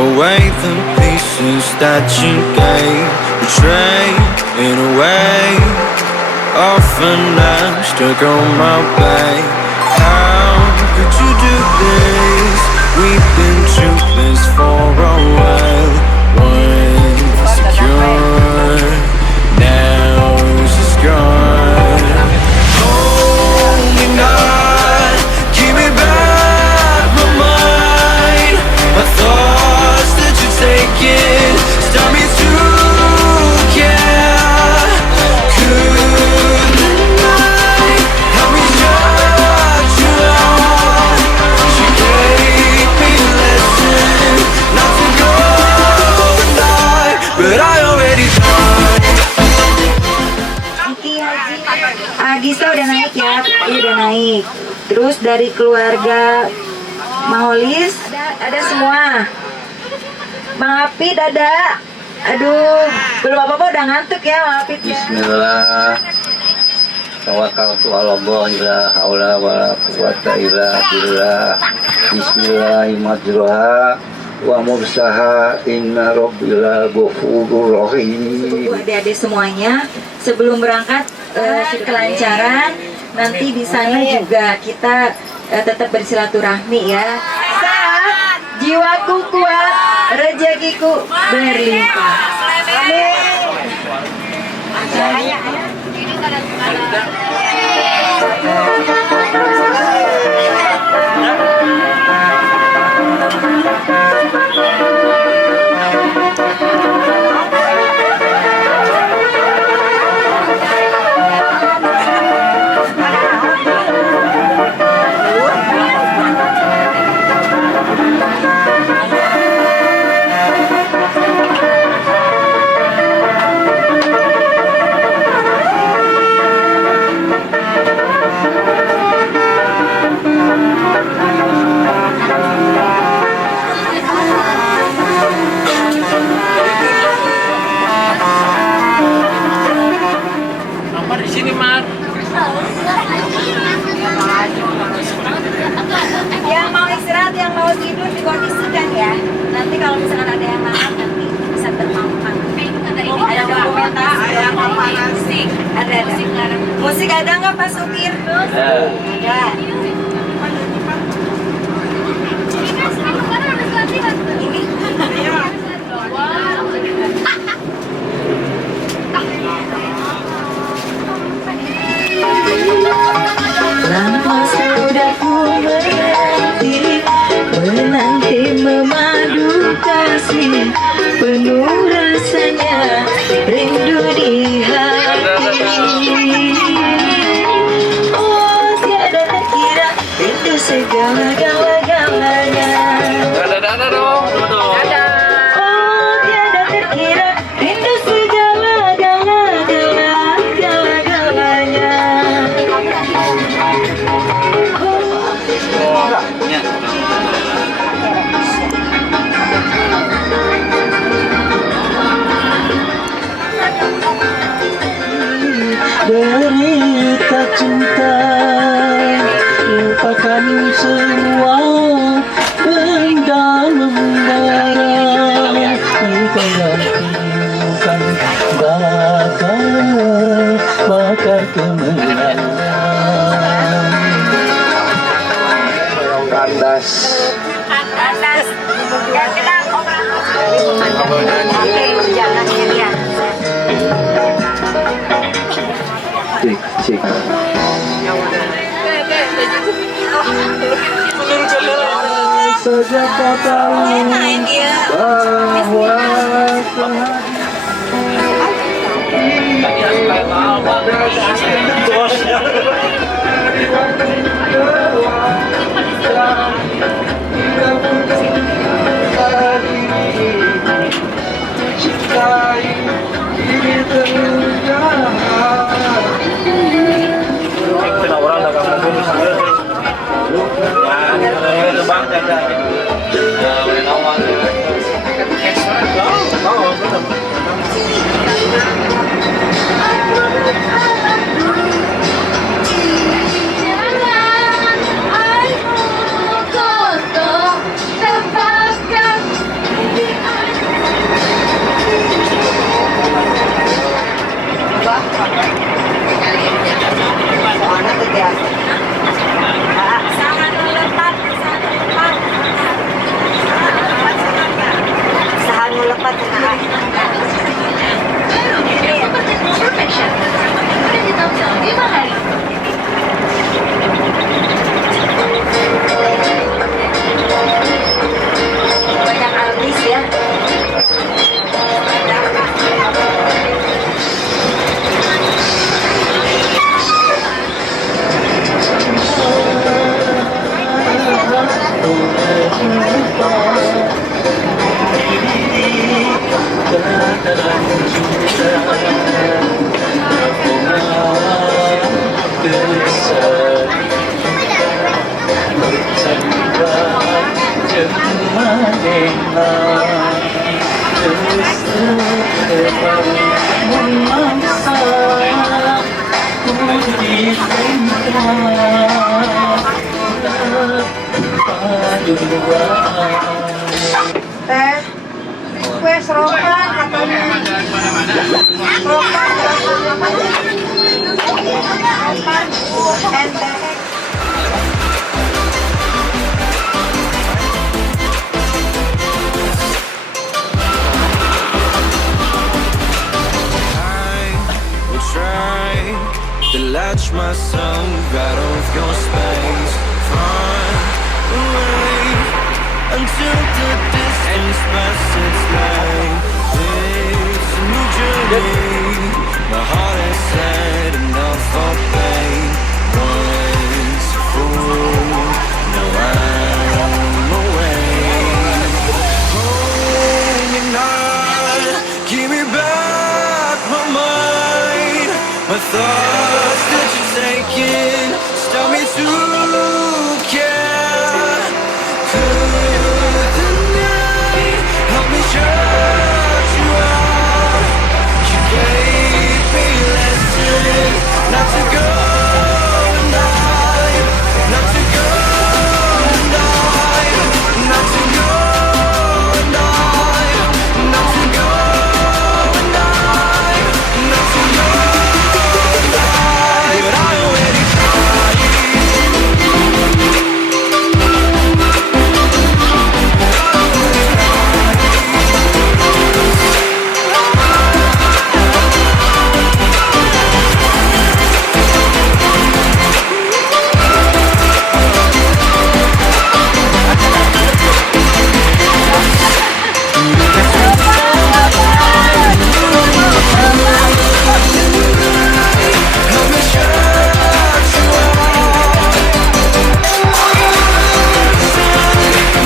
away the pieces that you gave. Betrayed in a way, often I'm stuck on my way. How could you do this? We've been toothless for a while. Once secure, now it's just gone. Hold me not, keep me back my mind. My thoughts that you're taking stop me to care. Could the night help me shut you out? She gave me a lesson not to go and die, but I already died. Agisa udah naik ya, iya udah naik. Terus dari keluarga Maholis ada semua. Bang Apit ada. Aduh, belum apa-apa udah ngantuk ya Bang Apit ya. Bismillah. Tawakkaltu 'ala Allah, la haula wala quwwata illa billah. Bismillahirrahmanirrahim. Wa mursaha inna rabbil ghafurur rahim. Adik-adik semuanya, sebelum berangkat kelancaran, nanti di sana juga kita tetap bersilaturahmi ya. Saat jiwaku kuat, rezekiku berlimpah. Yang mau istirahat, yang mau tidur dikondisikan ya. Nanti kalau misalkan ada yang makan nanti bisa terpampang. Ada dokumentasi, ada musik, ada. Musik ada nggak Pak Supir? Ada. Ini. Lama sudah ku menanti memadu kasih, penuh rasanya rindu di hati. Oh tiada terkira rindu segala-galanya. Oh tiada terkira rindu segala-galanya. Derita cinta, lupakan semua mendalam darah. Bukan bakar kemenangan. Kandas. Cik. Sejak kau tahu bahwa Teh, kue serokan katanya. Serokan and will try to latch myself out of your space. Find a way until the distance passes like it's a new journey. My heart has said enough for pain. Once full, now I'm away. Hold me now, give me back my mind. My thoughts that you're taking stop me to care. Could the night help me shut you out? You gave me a lesson not to go and die, not to go and die, not to go and die, not to go and die, not to go and die. But I already tried. Help me shut you out.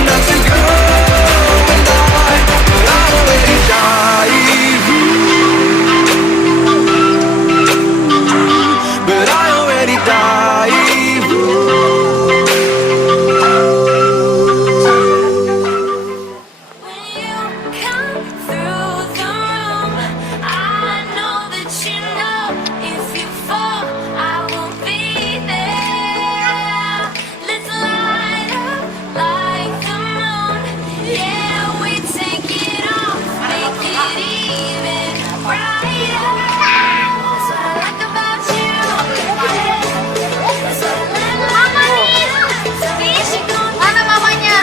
Not to go and die, but I already died. But I already died. When you come through the room, I know that you know if you fall, I will be there. Let's light up like the moon. Yeah, we take it off, make it even brighter. That's what I like about you. That's what I like about you. Mana mamanya?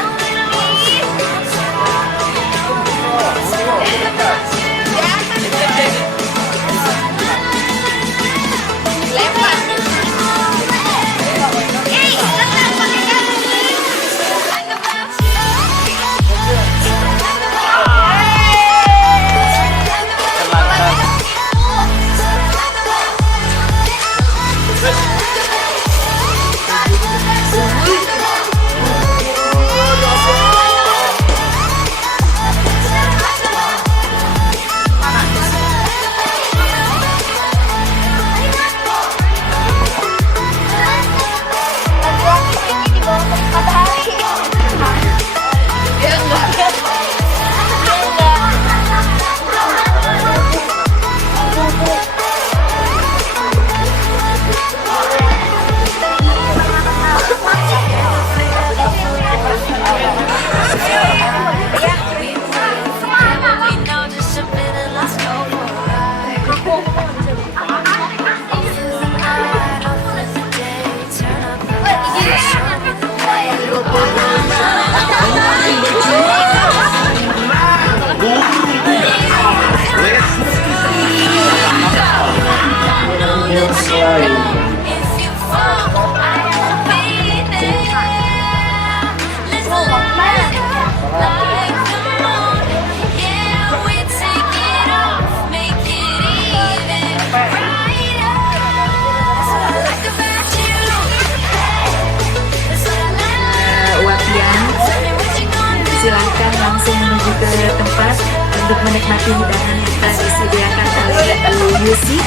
Silahkan langsung menuju ke tempat untuk menikmati hidangan yang telah disediakan oleh Bu Yusi.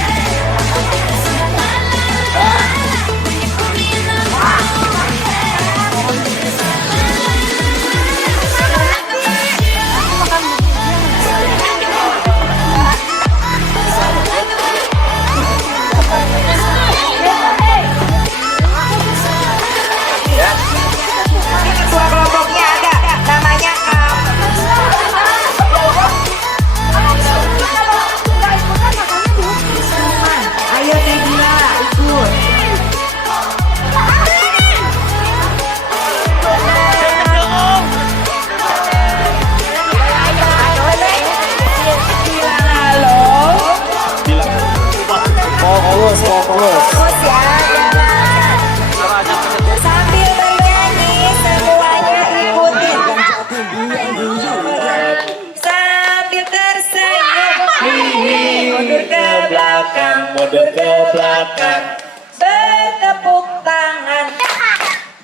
mundur ke belakang. Bertepuk tangan,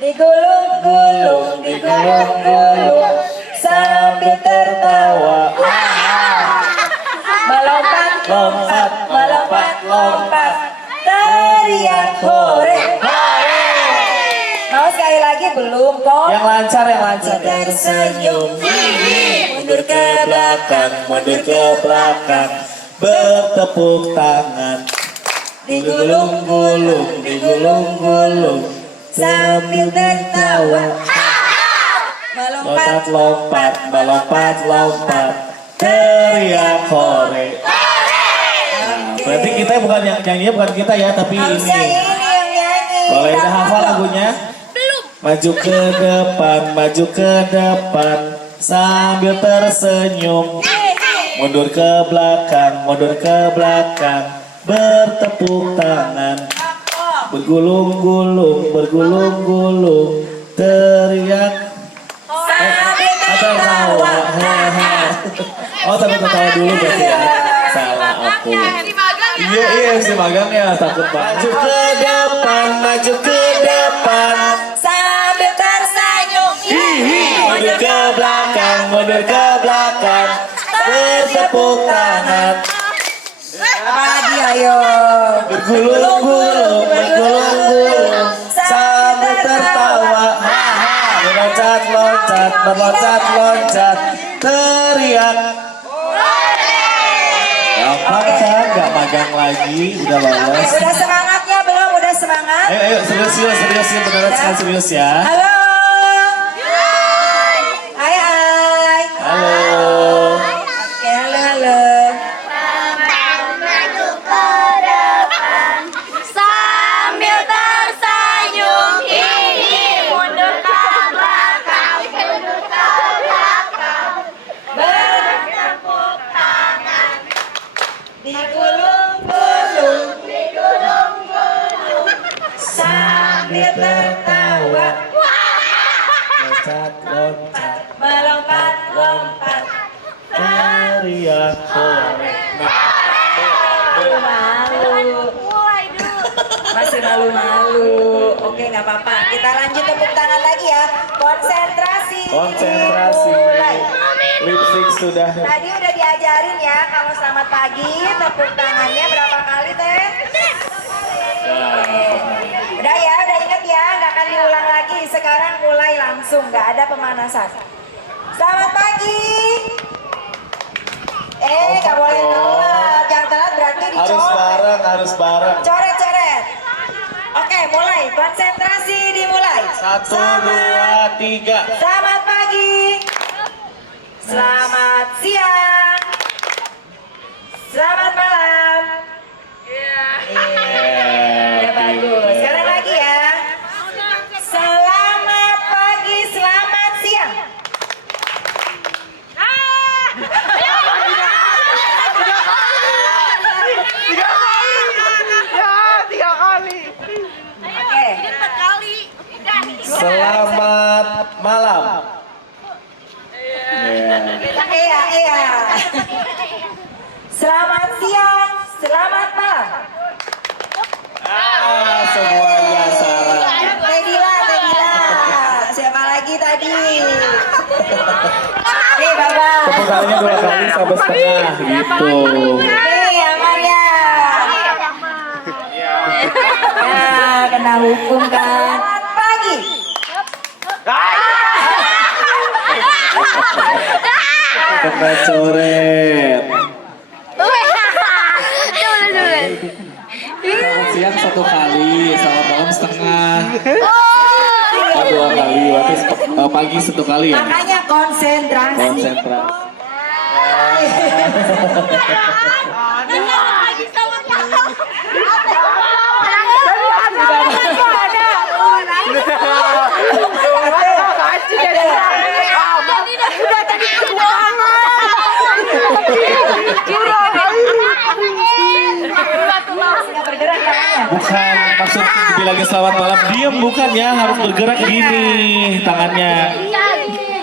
digulung-gulung, digulung-gulung, sambil tertawa. Melompat-lompat, melompat-lompat, teriak hore. Mau sekali lagi belum kok? Yang lancar, yang lancar. Tersenyum, Mundur ke belakang, mundur ke belakang. Bertepuk tangan. Digulung-gulung, digulung-gulung, sambil tertawa. Lompat-lompat, melompat-lompat, teriak hore. Nah, berarti kita bukan yang nyanyinya bukan kita ya, tapi Harusnya ini. ini yang nyanyi. Boleh udah Kamu hafal belum? lagunya? Maju ke depan, maju ke depan, sambil tersenyum. Mundur ke belakang, mundur ke belakang, bertepuk tangan. Bergulung-gulung, bergulung-gulung, teriak. Sambil tertawa. Oh, sambil tertawa dulu berarti ya. Salah aku. Iya, si magang ya, takut banget. Maju ke depan, maju ke depan. Sambil tersenyum. Mundur ke belakang, mundur ke belakang, bertepuk tangan. Apalagi ayo. Bergulung-gulung, bergulung-gulung, sambil tertawa. Meloncat-loncat, meloncat-loncat, teriak. Gampang kan, gak magang lagi, udah lolos. Udah semangatnya belum? Udah semangat? Ayo, serius, beneran sekali serius ya. Halo. Hai hai. Halo. Oke, halo. Sambil tersenyum, mundur ke belakang, mundur ke belakang. Bertepuk tangan. Digulung-gulung, sambil tertawa. Loncat-loncat, Melompat-lompat. teriak hore. Malu-malu. Masih malu-malu. Oke, nggak apa-apa. Kita lanjut tepuk tangan lagi ya. Konsentrasi. Konsentrasi. Mulai. Lip sync sudah. Tadi udah diajarin ya, kalau selamat pagi tepuk tangannya berapa kali teh? Udah ya, udah inget ya, nggak akan diulang lagi. Sekarang mulai langsung, nggak ada pemanasan. Selamat pagi. Nggak boleh telat. Yang telat berarti dicoret. Harus bareng. Coret-coret. Oke, mulai. Konsentrasi dimulai. 1, 2, 3. Selamat pagi. Selamat siang. Selamat malam. Ya bagus. Sekarang lagi ya. Selamat pagi, selamat siang. Oke. Selamat malam. Iya. Selamat siang, selamat malam. Semuanya Sarah. Tedila. Siapa lagi tadi? Nih, Bapak. Tepuk tangannya 2 kali sampai setengah gitu. Nih, Amalia. Nah, kena hukum kan. Selamat pagi. Kena coret. Selamat siang 1 kali, selamat malam setengah. 2 kali, berarti pagi 1 kali ya. Makanya konsentrasi. Konsentrasi. Bukan maksud dibilangin selamat malam diem, bukan ya, harus bergerak gini tangannya.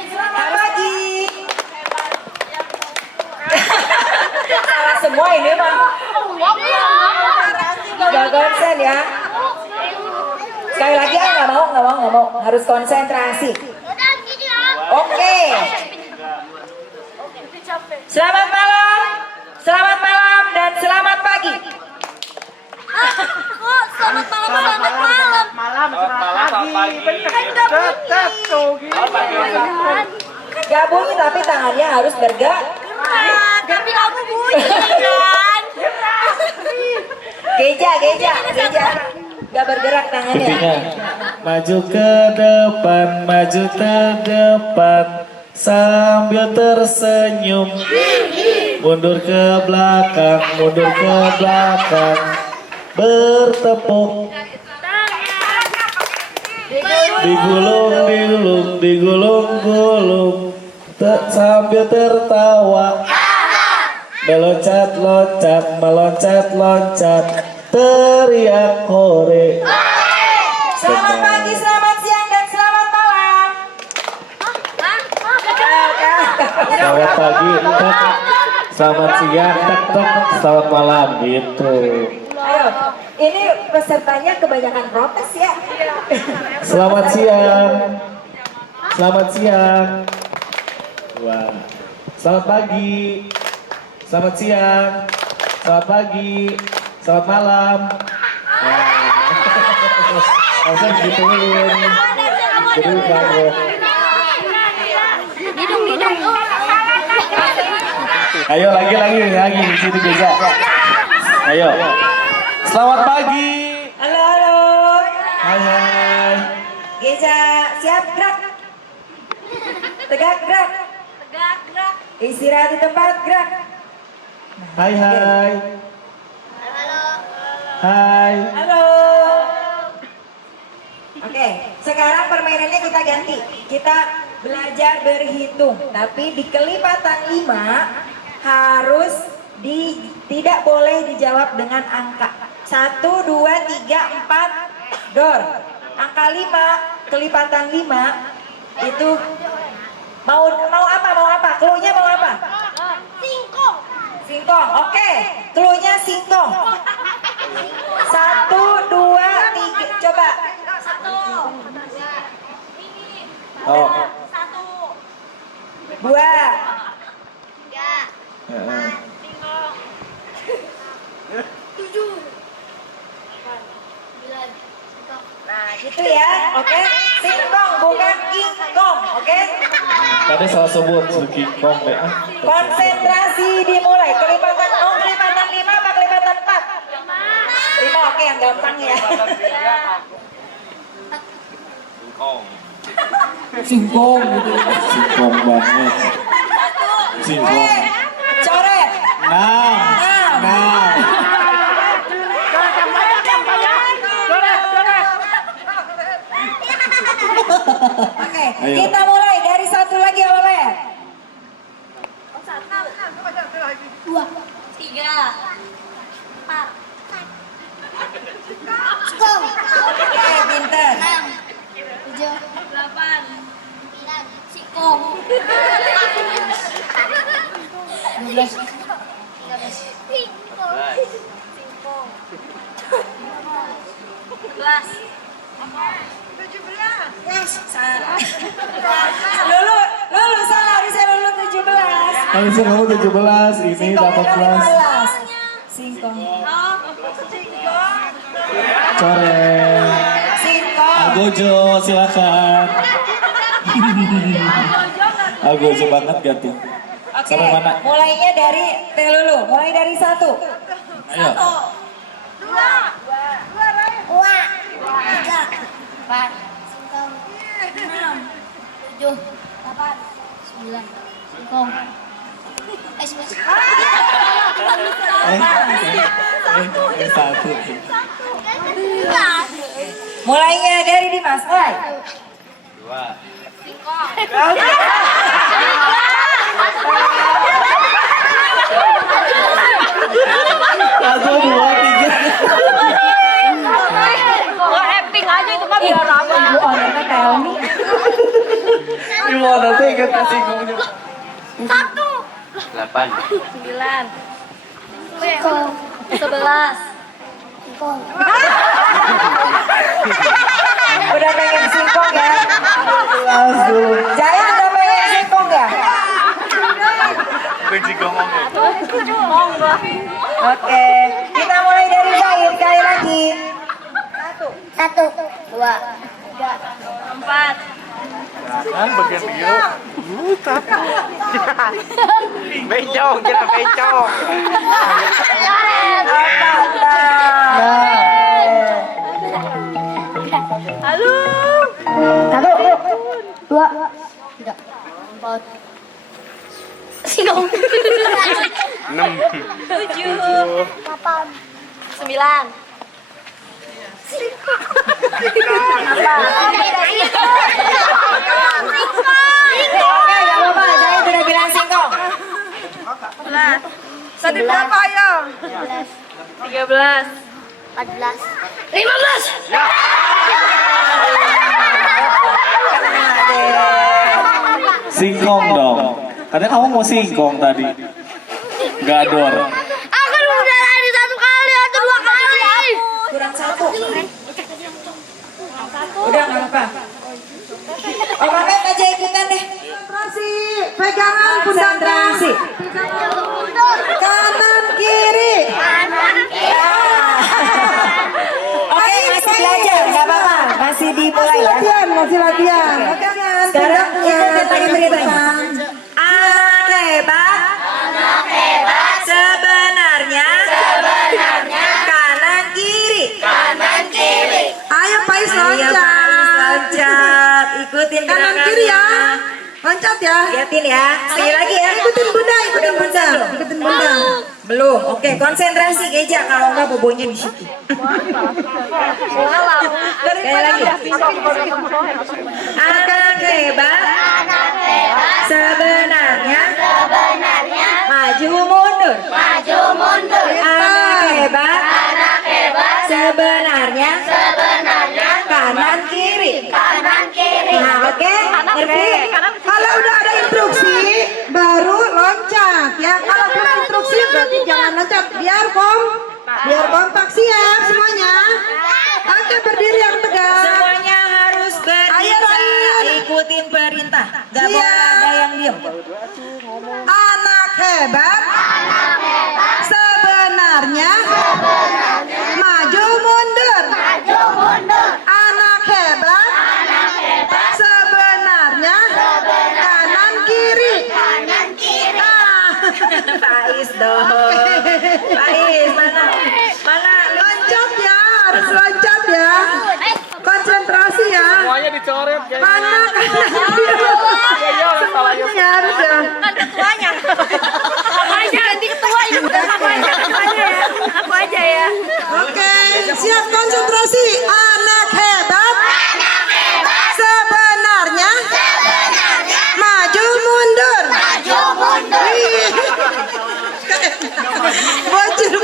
Selamat pagi. Salah semua ini bang. Gak konsen ya. Sekali lagi ya, nggak mau. Harus konsentrasi. Oke. Selamat malam dan selamat pagi. Oh, selamat malam. Gak bunyi tapi tangannya harus bergerak. Tapi kamu bunyi kan? Geja. Gak bergerak tangannya. Intinya maju ke depan sambil tersenyum. Mundur ke belakang, bertepuk. Digulung, sambil tertawa. Meloncat, teriak hore. Selamat pagi, selamat siang, dan selamat malam. Selamat pagi, selamat siang, selamat malam gitu. Ayo, ini pesertanya kebanyakan protes ya. Selamat siang. Wah. Selamat pagi. Selamat siang. Selamat pagi. Selamat malam. Harusnya digituin. Jadi banget. Ayo lagi di sini Geza. Ayo. Selamat pagi. Halo. Hai. Geza, siap gerak. Tegak gerak. Istirahat di tempat gerak. Hai. Halo. Oke, sekarang permainannya kita ganti. Kita belajar berhitung, tapi di kelipatan 5 harus tidak boleh dijawab dengan angka. 1, 2, 3, 4, dor. Angka 5, kelipatan 5 itu mau apa? Cluenya mau apa? Singkong. Oke, cluenya singkong. 1, 2, 3, coba. Oh. 2. Nah, gitu ya. Oke, singkong bukan kingkong, oke? Tadi salah sebut King Kong deh. Konsentrasi dimulai. Kelipatan 5 apa kelipatan 4? 5, oke, yang gampang ya. Singkong banget. Singkong. Coret. Nah. Oke, Ayo. kita mulai dari satu lagi oleh. 2, 3, 4. Oke, pinter. 7, 8, 9, singkong. 12, 13, singkong. 11, Lulu salah, harusnya Lulu 17. Harusnya kamu 17, ini Singkongnya 18. 15. Singkong. Coret. Singkong. Agojo, silakan. Agojo banget gak tuh? Oke, Sampai mana? mulainya dari Teh Lulu. Mulai dari 1. Ayo. 4, 6, 7, 8, 9, singkong. 11. Satu. Mulainya dari Dimas. Mulai. 1, 2, 3. Acting aja itu mah biar apa? Ibu orangnya Telmi. Ibu nanti ingat kasih ngomongnya. 8. 9, singkong. 11, Udah pengen singkong ya? Jaya udah pengen singkong ya? Oke, kita mulai dari Zahid sekali lagi. 1, 2, 3, 4. Bencong, kira bencong. Halo. 1, 2, 3, 4. Singkong. 6, 7, 8, 9. Oke, gak apa-apa, saya sudah bilang singkong. Tadi berapa ayo? 13, 14, 15. Singkong dong. Katanya kamu mau singkong tadi. Gador. Aku udah lari 1 kali atau 2 kali. Kurang 1. Udah gak apa-apa. Oh, Mamet aja ikutan deh. Pegangan pundaknya. Kanan kiri. Oke, masih belajar, nggak apa-apa. Masih dimulai ya. Masih latihan. Sekarang ikutin lagi beritanya. Anak hebat. Sebenarnya. Kanan kiri. Ayo Pais loncat. Ikutin kanan kiri ya. Loncat ya. Lihatin ya. Sekali lagi ya. Ikutin bunda. Belum. Oke, konsentrasi Geja, kalau enggak bobonya di situ. Sekali lagi. Anak hebat. Sebenarnya. Maju mundur. Anak hebat. Sebenarnya. Kanan kiri. Nah, oke. Ngerti? Kalau udah ada instruksi, baru loncat ya. Kalau belum instruksi berarti jangan loncat. Biar kompak, siap semuanya. Oke, berdiri yang tegak. Semuanya harus berdiri. Ikutin perintah. Gak boleh ada yang diem. Anak hebat. Sebenarnya. Maju mundur. Anak hebat. Sebenarnya. Kanan kiri. Faiz dong. Faiz mana loncat ya, harus loncat ya. Konsentrasi ya. Semuanya dicoret kayaknya. Mana kanan kiri. Semuanya harus ya. Kan ketuanya. Ganti ketua ini bukan aku aja. Aku aja ya. Oke, siap konsentrasi. Anak hebat. Sebenarnya. Maju mundur. Wih. Bocil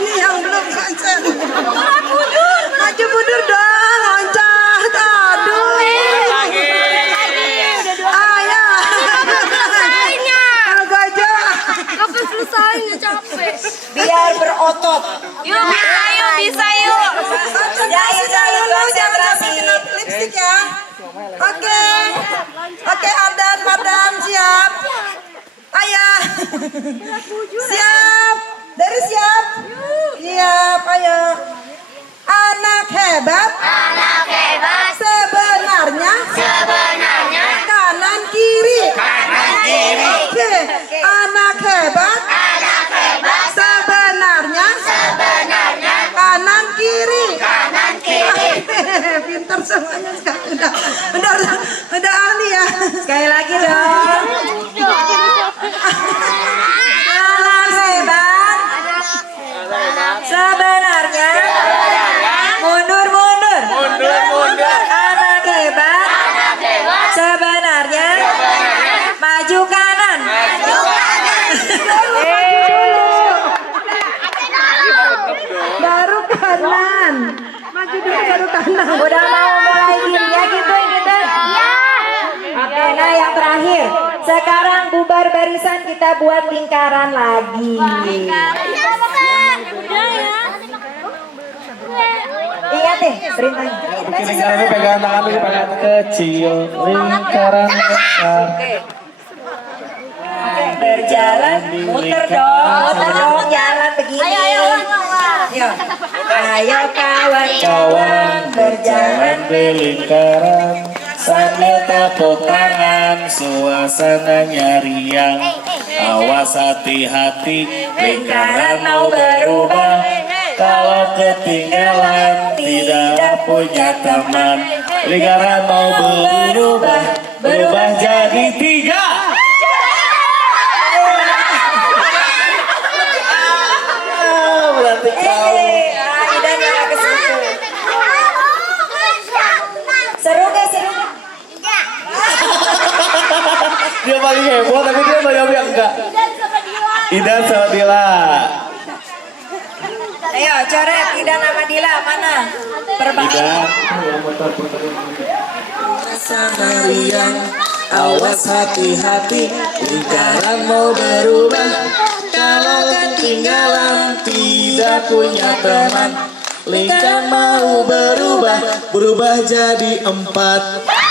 nih yang belum konsen. Maju mundur dong, loncat. Aduh. Ayo. Gajah. Aku selesai capek. Biar berotot. Yuk bisa yuk. Jahit konsentrasi. Lipstick ya. Oke, Ardan, Madam siap. Ayah. Siap. Dari siap. Siap, ayo. Anak hebat. Sebenarnya. Kanan kiri. Oke. Anak hebat. Sebenarnya. Kanan kiri. Pintar semuanya sekarang. Udah ahli ya. Sekali lagi dong. Anak hebat. Sebenarnya. Mundur. Anak hebat. Sebenarnya. Maju kanan. Baru kanan. Maju dulu baru kanan. Udah mau mulai gini ya gitu ini teh. Oke, nah yang terakhir. Sekarang bubar barisan, kita buat lingkaran lagi. deh, perintahnya. Bikin lingkaran pegangan tangan dulu, pegangan kecil, lingkaran besar. Oke, berjalan, muter dong, jalan begini. Ayo kawan-kawan, berjalan Di lingkaran sambil tepuk tangan, suasananya riang. Awas hati-hati, lingkaran mau berubah. Kalau ketinggalan tidak punya teman, lingkaran mau berubah jadi 3. Berarti kau. Ida nggak ke situ. Seru gak seru? Dia paling heboh tapi dia jawab yang enggak. Idan sama Dila. Ayo coret Ida nama Dila mana? Perbandingan. Idan. Riang, awas hati-hati, lingkaran mau berubah. Kalau ketinggalan tidak punya teman, lingkaran mau berubah jadi 4.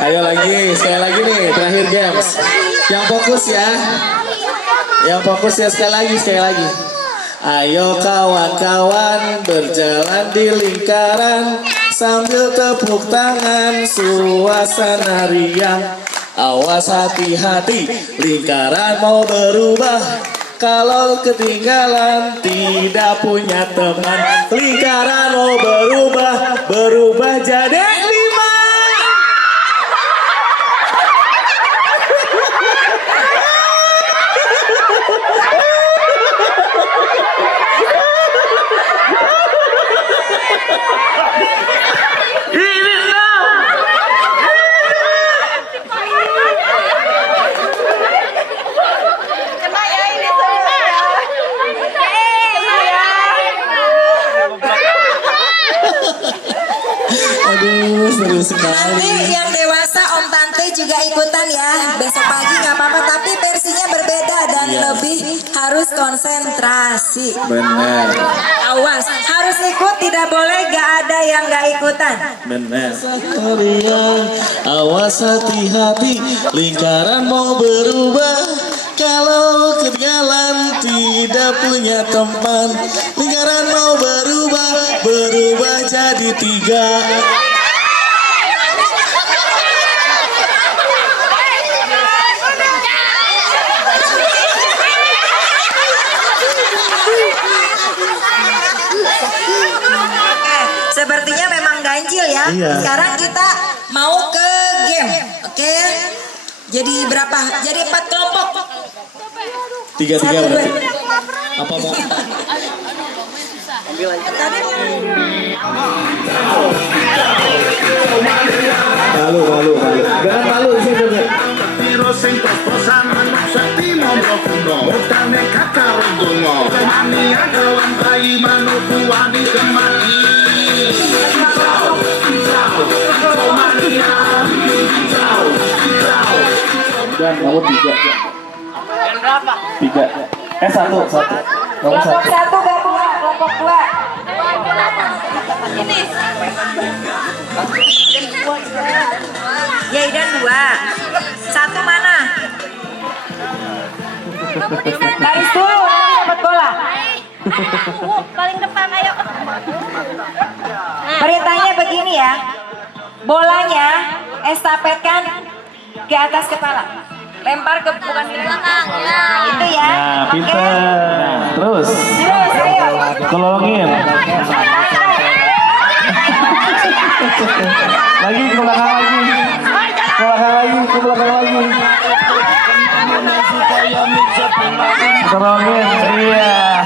Ayo lagi, sekali lagi nih, terakhir games. Yang fokus ya. Yang fokus ya, sekali lagi. Ayo kawan-kawan, berjalan di lingkaran sambil tepuk tangan, suasana riang. Awas hati-hati, lingkaran mau berubah. Kalau ketinggalan tidak punya teman, lingkaran mau berubah jadi 5. Aduh, seru sekali. Nanti yang dewasa Om Tante juga ikutan ya. Besok pagi nggak apa-apa, tapi versinya berbeda dan lebih harus konsentrasi. Benar. Awas, harus ikut, tidak boleh gak ada yang gak ikutan. Benar. Awas hati-hati, lingkaran mau berubah. Kalau ketinggalan tidak punya teman, lingkaran mau berubah jadi 3. Sepertinya memang ganjil ya. Iya. Sekarang kita mau ke game, oke? Jadi berapa? Jadi 4 kelompok. 3 berarti. Apa mau? Malu. Jangan malu di sini. Tiro sing kos-kosan menang sakti nombor kuno Utane kakak rendungo Mania kawan bayi manuku wani kemani Dan nomor 3. Dan berapa? 3. 1. Nomor Kelompok 1. 1 gabungan, kelompok 2. Ini. Ya Idan 2. 1 mana? Garis dulu, nanti dapat bola. Paling depan ayo. Perintahnya begini ya. Bolanya estafetkan ke atas kepala. Lempar ke bukan ke belakang. Itu ya. Nah, Oke. pintar. Terus, Terus ayo. tolongin. Lagi ke belakang lagi. Tolongin, iya.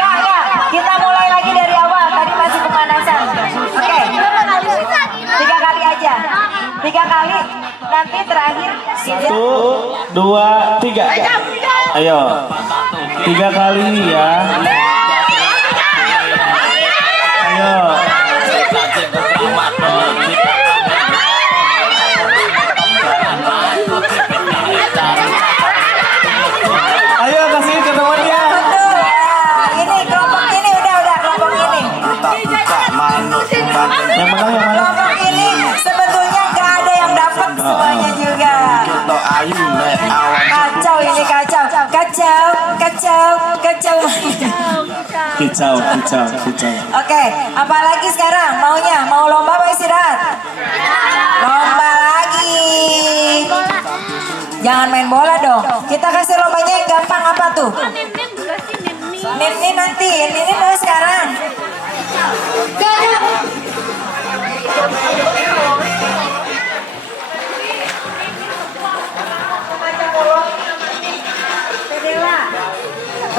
Ya, kita mulai lagi dari awal. Tadi masih pemanasan. Oke. 3 kali aja. 3 kali. Nanti terakhir. 1, 2, 3. Ayo, 3 kali ya. Ayo. Ayo kasih ke temannya. Betul. Ini kelompok ini udah kelompok ini. Yang menang yang mana? Kelompok ini sebetulnya nggak ada yang dapat semuanya juga. Kacau ini kacau. Kicau. Oke, apalagi sekarang maunya? Mau lomba apa istirahat? Lomba lagi. Jangan main bola dong. Kita kasih lombanya yang gampang apa tuh? Nini nanti, Nini mau sekarang.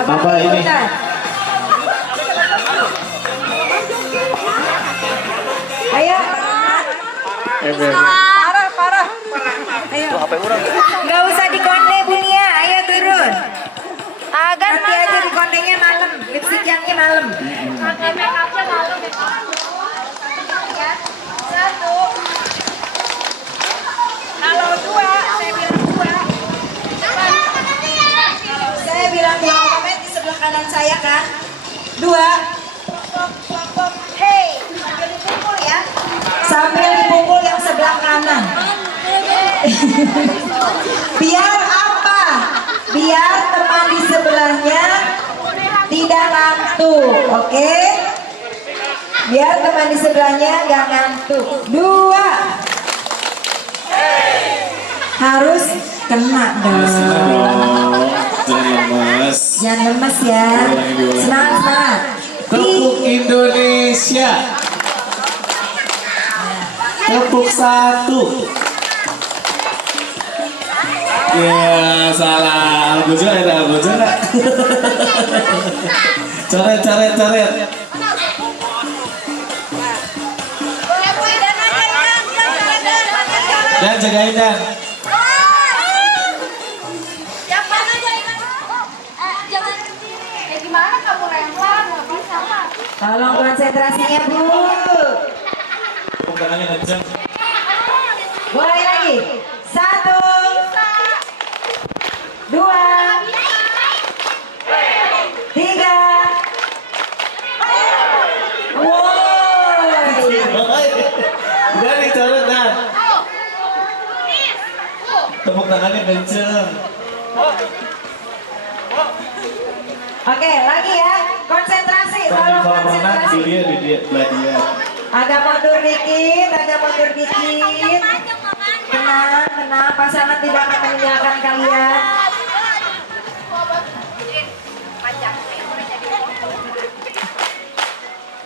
Apa ini? Ayo. Parah. Ayo. Nggak usah dikonde Bunia, ayo turun. Nanti aja dikondenya malam, lipstick yang malam. Satu. Kalau 2, saya bilang 2. Saya bilang yang komen di sebelah kanan saya kan. 2. Hey, sambil dipukul ya. Sambil dipukul yang sebelah kanan. Biar apa? Biar teman di sebelahnya tidak ngantuk, oke? Biar teman di sebelahnya nggak ngantuk. 2. Harus kena dong. Jangan lemes. Jangan lemes ya. Semangat. Tepuk Indonesia. Tepuk 1. Ya salah. Algojo ada algojo nggak? Coret. Dan jagain Dan. Gimana kamu lempar? Nggak bisa, Pak. Tolong konsentrasinya Bu. Tepuk tangannya kenceng. Mulai lagi. 1, 2, 3. Udah dicoret Dan. Tepuk tangannya kenceng. Oke, lagi ya. Konsentrasi, tolong Kalau menang konsentrasi. dia belah dia. Agak mundur dikit. Tenang. Pasangan tidak akan meninggalkan kalian.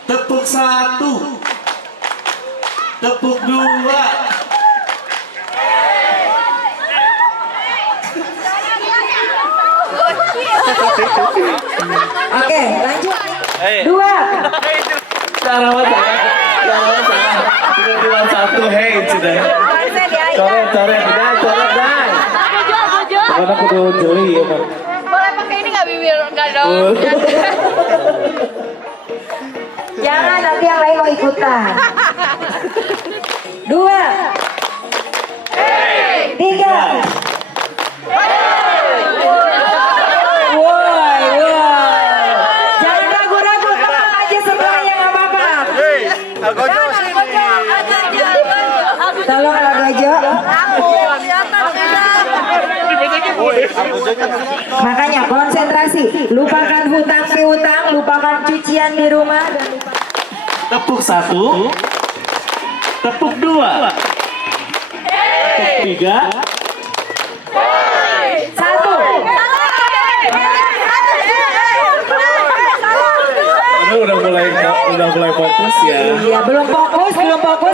Tepuk 1. Tepuk 2. Oke, lanjut. 2. Cara apa? Cuma 1 hei sudah. Coret dah. Karena kudu jeli ya Pak. Boleh pakai ini nggak bibir? Nggak dong. Jangan nanti yang lain mau ikutan. 2, 3. Woi. Jangan ragu-ragu, tenang aja sebelahnya nggak apa-apa. Tolong Algojo. Makanya konsentrasi, lupakan hutang piutang, lupakan cucian di rumah dan Tepuk 1. Tepuk 2. Tepuk 3. 1. Aduh, udah mulai fokus ya. Iya, belum fokus,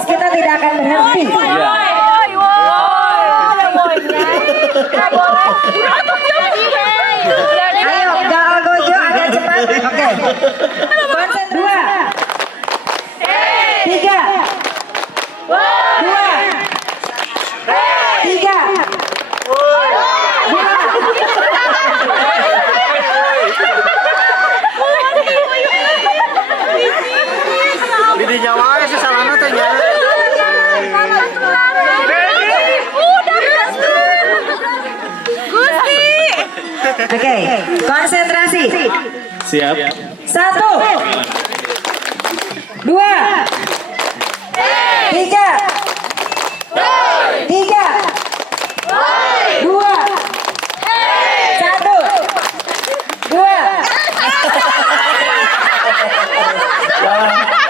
kita tidak akan berhenti. Iya. Ayo, gak Algojo agak cepat. Oke. Konsen 2, 3, 2, 3, 2. Siap. 1, 2, 3, 3, 2, 1, 2.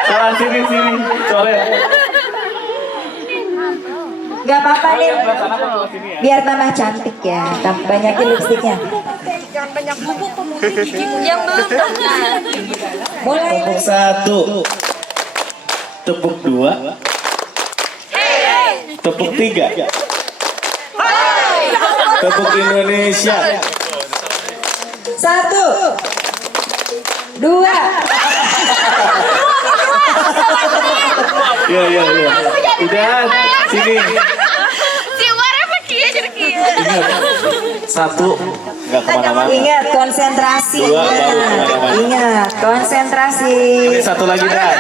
Salah sini sore. Gak apa-apa nih, biar tambah cantik ya, tambah banyakin lipstiknya. Yang belum pernah. Mulai. Tepuk 1. Tepuk 2. Tepuk 3. Tepuk Indonesia. 1, 2. Ya. Udah, sini. Si Warna pakai jadi kia. Ingat. 1, nggak kemana-mana. Ingat konsentrasi. 2, baru kemana-mana. Ingat konsentrasi. Ini 1 lagi dah.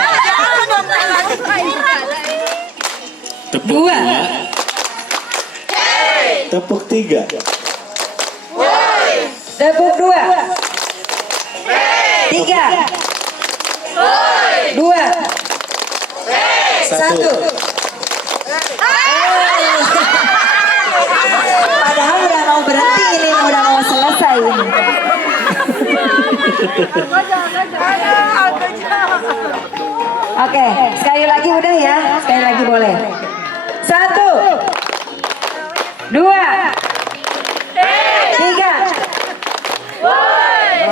Tepuk 2. 2. Tepuk 3. Tepuk 2. 3, 2, 1. Padahal udah mau berhenti ini, udah mau selesai ini. Oke, sekali lagi udah ya, sekali lagi boleh. 1, 2, 3.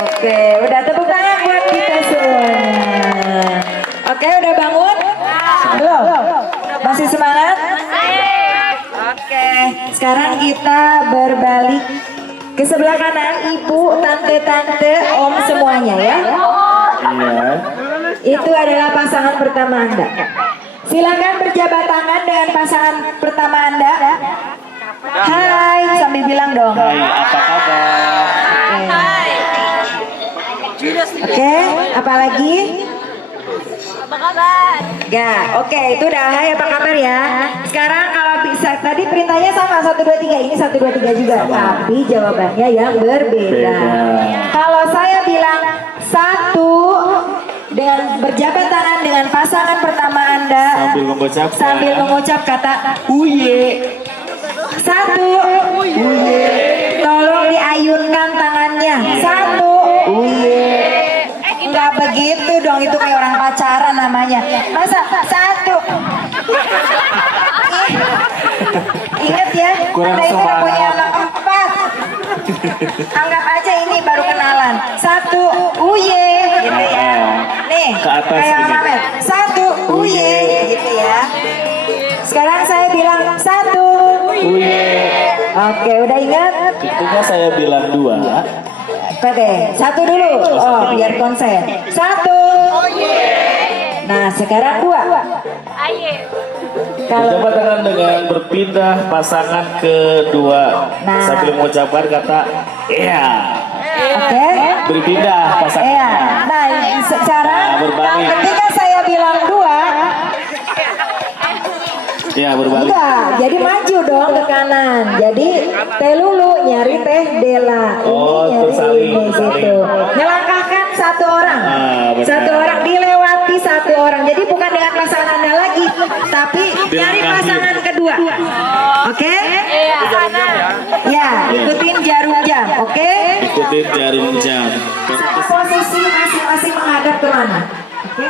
Oke, udah tepuk tangan buat kita semuanya. Oke, udah bangun? Belum? Masih semangat? Oke, sekarang kita berbalik ke sebelah kanan, ibu, tante-tante, om semuanya ya. Iya. Itu adalah pasangan pertama Anda. Silakan berjabat tangan dengan pasangan pertama Anda. Hai, sambil bilang dong. Hai, apa kabar? Oke, apalagi? Apa kabar? Gak, oke itu udah hai apa kabar ya. Sekarang kalau bisa, tadi perintahnya sama 1, 2, 3, ini 1, 2, 3 juga. Tapi jawabannya yang berbeda. Kalau saya bilang 1 dengan berjabat tangan dengan pasangan pertama Anda sambil mengucap kata uye. 1, uye. Tolong diayunkan tangannya. 1, uye. Enggak begitu dong, itu kayak orang pacaran namanya. Masa 1. Ingat ya, Kurang Anda itu udah semangat. punya anak 4. Anggap aja ini baru kenalan. 1, uye, gitu ya. Nih, Ke atas kayak gini. Mamet. 1, uye, gitu ya. Sekarang saya bilang 1. Uye. Oke, udah ingat? Ketika saya bilang 2, Pede, 1 dulu. Oh, biar konsen. 1. Nah, sekarang 2. Aye. Kalau berjabat tangan dengan berpindah pasangan kedua Nah. sambil mengucapkan kata iya. oke. Berpindah Iya. pasangan. Nah, secara Nah, berbalik. ketika saya bilang 2, Ya, berbalik. enggak, jadi maju dong ke kanan. Jadi Teh Lulu nyari Teh Dela. Oh, Ini nyari tersaling, ini gitu. Melangkahkan 1 orang. Ah, benar. 1 orang dilewati 1 orang. Jadi bukan dengan pasangan Anda lagi, tapi nyari Dilangkahi. pasangan kedua. Oke? Iya. Ya, ikutin jarum jam. Oke? Ikutin jarum jam. Posisi masing-masing menghadap kemana? Oke?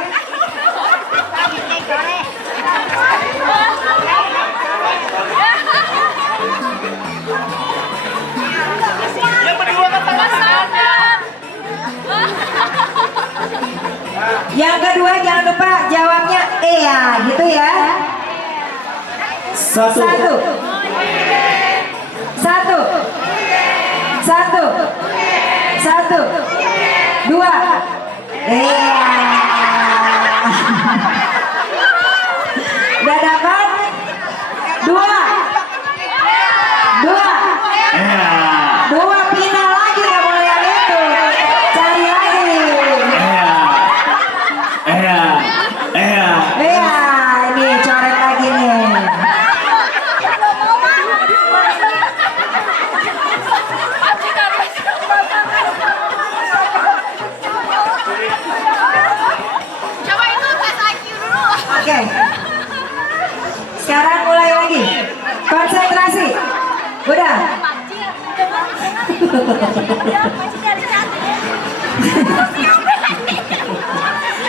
Yang kedua jangan lupa jawabnya iya gitu ya. 1, 1, 1, 1, 2. Iya. Udah dapat? 2. 2 pindah lagi, nggak boleh yang itu. Cari lagi. Iya, ini coret lagi nih.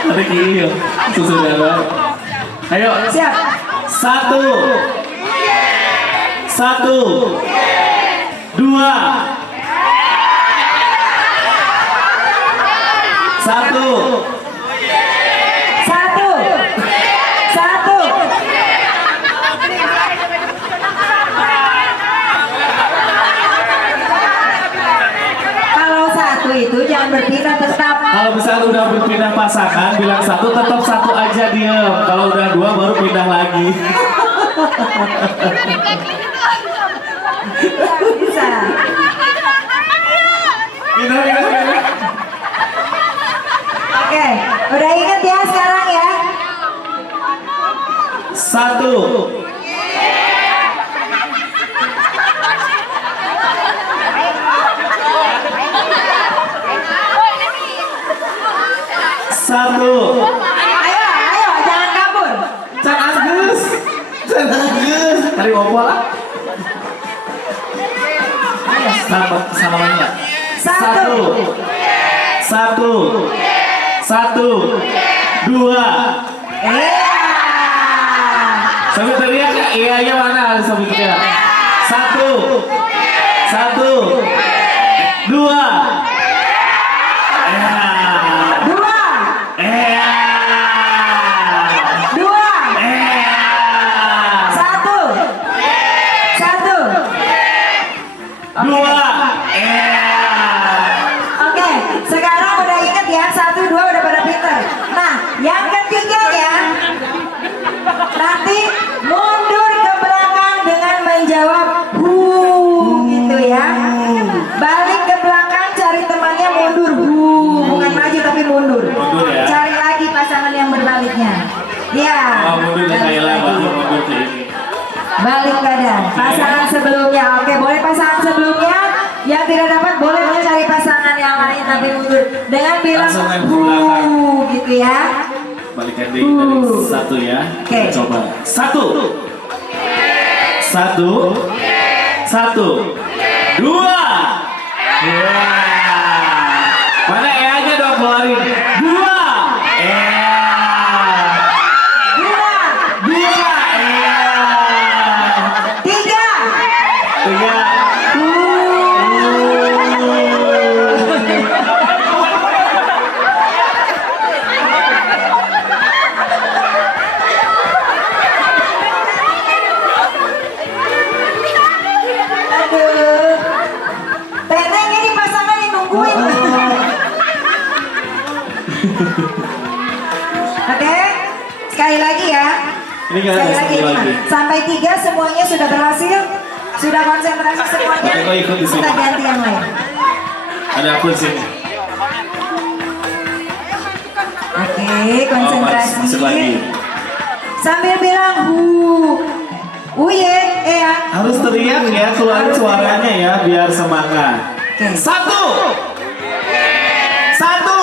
Tapi iya, sudah banget. Ayo, Siap. satu, dua, satu. Kalau satu itu jangan berpindah tetap. Kalau misalnya udah berpindah pasangan, bilang satu, tetap satu aja diem. Kalau udah dua, baru pindah lagi. Bisa. Pindah. Oke, udah ingat ya sekarang ya. Satu. Satu. Ayo, jangan kabur. Can Agus. Tadi ngobrol lah. Salamannya. Satu. Dua. Sambil teriak ya, iya mana sambil teriak. Satu. Dua. Oke, sekarang udah inget ya, 1, 2 udah pada pinter. Nah, yang ketiga ya, nanti mundur ke belakang dengan menjawab hu gitu ya. Balik ke belakang cari temannya mundur hu, bukan maju tapi mundur. Mundur ya. Cari lagi pasangan yang berbaliknya. Ya. Oh, mundur ke Thailand, mundur ke ini. Balik badan, pasangan sebelumnya. Oke, boleh pasangan sebelumnya. Yang tidak dapat boleh cari pasangan yang lain tapi mundur dengan bilang Langsung main ke belakang. gitu ya. Balikan dari satu ya. Oke. Kita coba. Satu. Dua. Mana E-nya dong keluarin. Dua. Tiga. Aduh. Teneng ini pasangan yang nungguin. Oke. Sekali lagi ya. Ini kan ada Sekali satu lagi. lagi. Sampai 3 semuanya sudah berhasil. Sudah konsentrasi semuanya. Oke, kau ikut di sini. Kita ganti yang lain. Ada aku di sini. Oke, konsentrasi. Masuk lagi. Sambil bilang Uye, ya. Harus teriak ya, keluarin suaranya ya, biar semangat. Oke. Satu. Satu.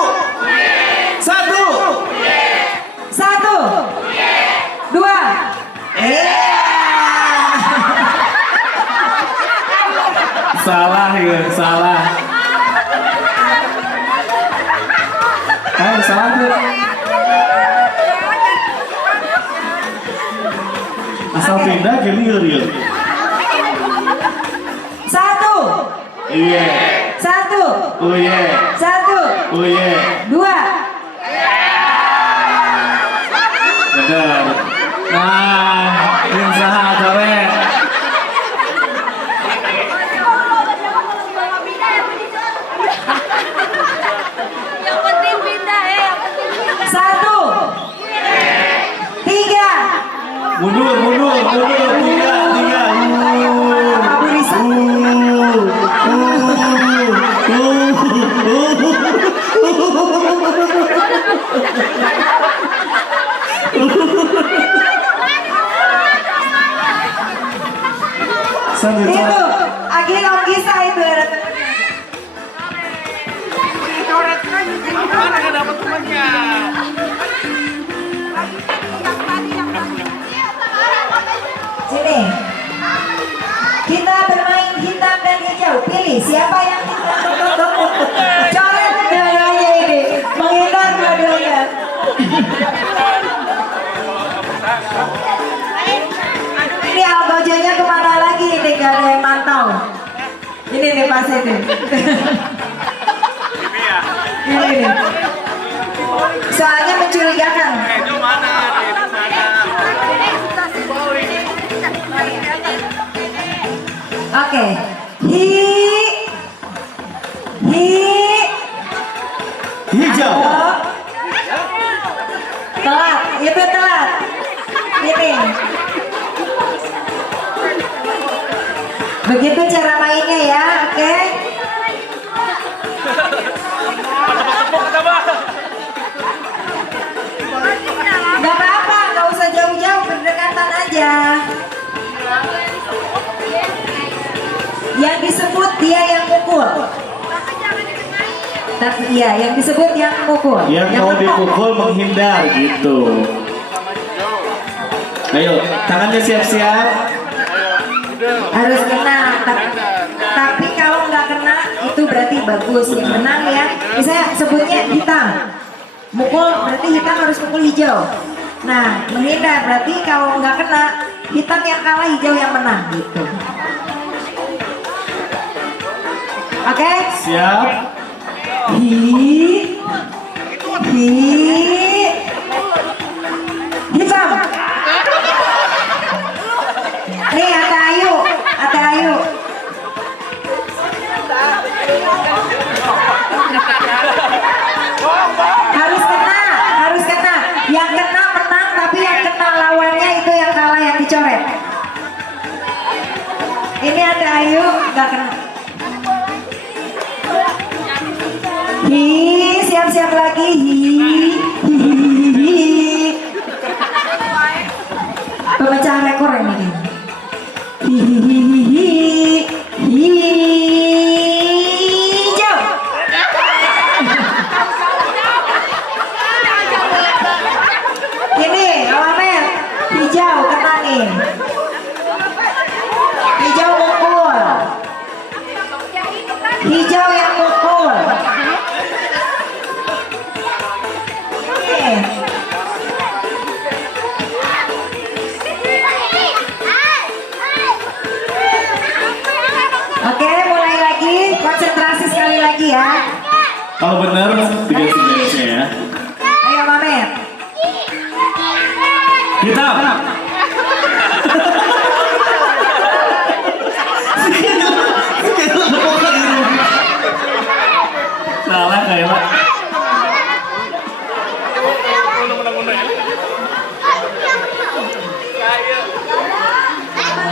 Dua. Salah ya, salah. Salah tuh. Asal pindah gini ya. Satu. Iya. Satu. Oh iya. Satu. Oh iya. Dua. Benar. Nah, yang salah corek. Yang penting pindah yang penting pindah. Satu. Tiga. Mundur. Tiga. Abu Risa. Sambil Itu. coret. Akhirnya Om Gisa itu ada. Sini. Kita bermain hitam dan hijau. Pilih siapa yang pasti ini. Ini. Soalnya mencurigakan. Oke. Hijau. Telat, itu telat. Ini. Begitu cara mainnya ya, oke? Gak apa-apa, gak usah jauh-jauh, berdekatan aja. Yang disebut dia yang mukul. Tapi iya, yang disebut yang mukul. Yang mau mentok. dipukul menghindar gitu. Ayo, tangannya siap-siap. Harus kena. Tapi kalau nggak kena itu berarti bagus. Yang menang ya. Misalnya sebutnya hitam. Mukul berarti hitam harus mukul hijau. Nah, menghindar berarti kalau nggak kena hitam yang kalah, hijau yang menang gitu. Oke? Siap. Hitam. Nih Ate Ayu. Harus kena. Yang kena menang, tapi yang kena lawannya itu yang kalah, yang dicoret. Ini Ate Ayu nggak kena. Siap-siap lagi. Pemecahan rekor ini. Hijau. Ini Alamet. Hijau kena nih. Hijau mukul. Hijau yang mukul. Oke, mulai lagi. Konsentrasi sekali lagi ya. Kalau benar diganti garisnya ya. Ayo Mamet. Hitam. Salah kayak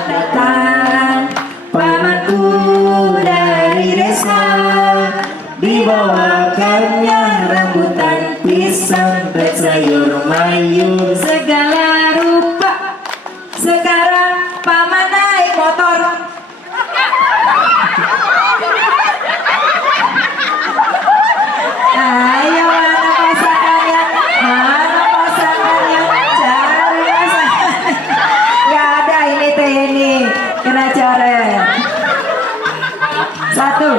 Datang pamanku dari desa, dibawakannya rambutan pisang dan sayur mayur segala rupa. Sekarang paman naik motor. Ayo mana pasangannya? Mana pasangannya? Cari pasangan. Gak ada ini teh ini. Kena coret. Satu.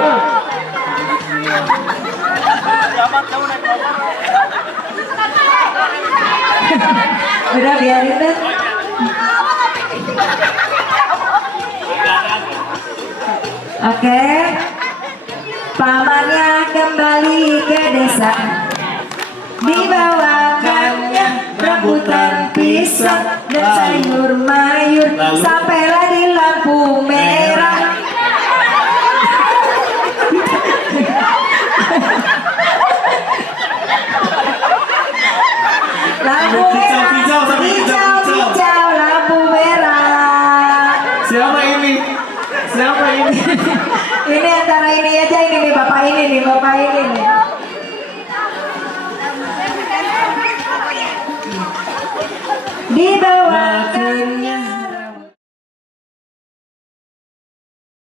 Udah biarin deh. Oke. Pamannya kembali ke desa, dibawakannya rambutan pisang dan sayur mayur. Sampailah di lampu merah. Lampu merah, hijau, lampu merah. Siapa ini? Ini antara ini aja, ini nih bapak ini nih. Di bawah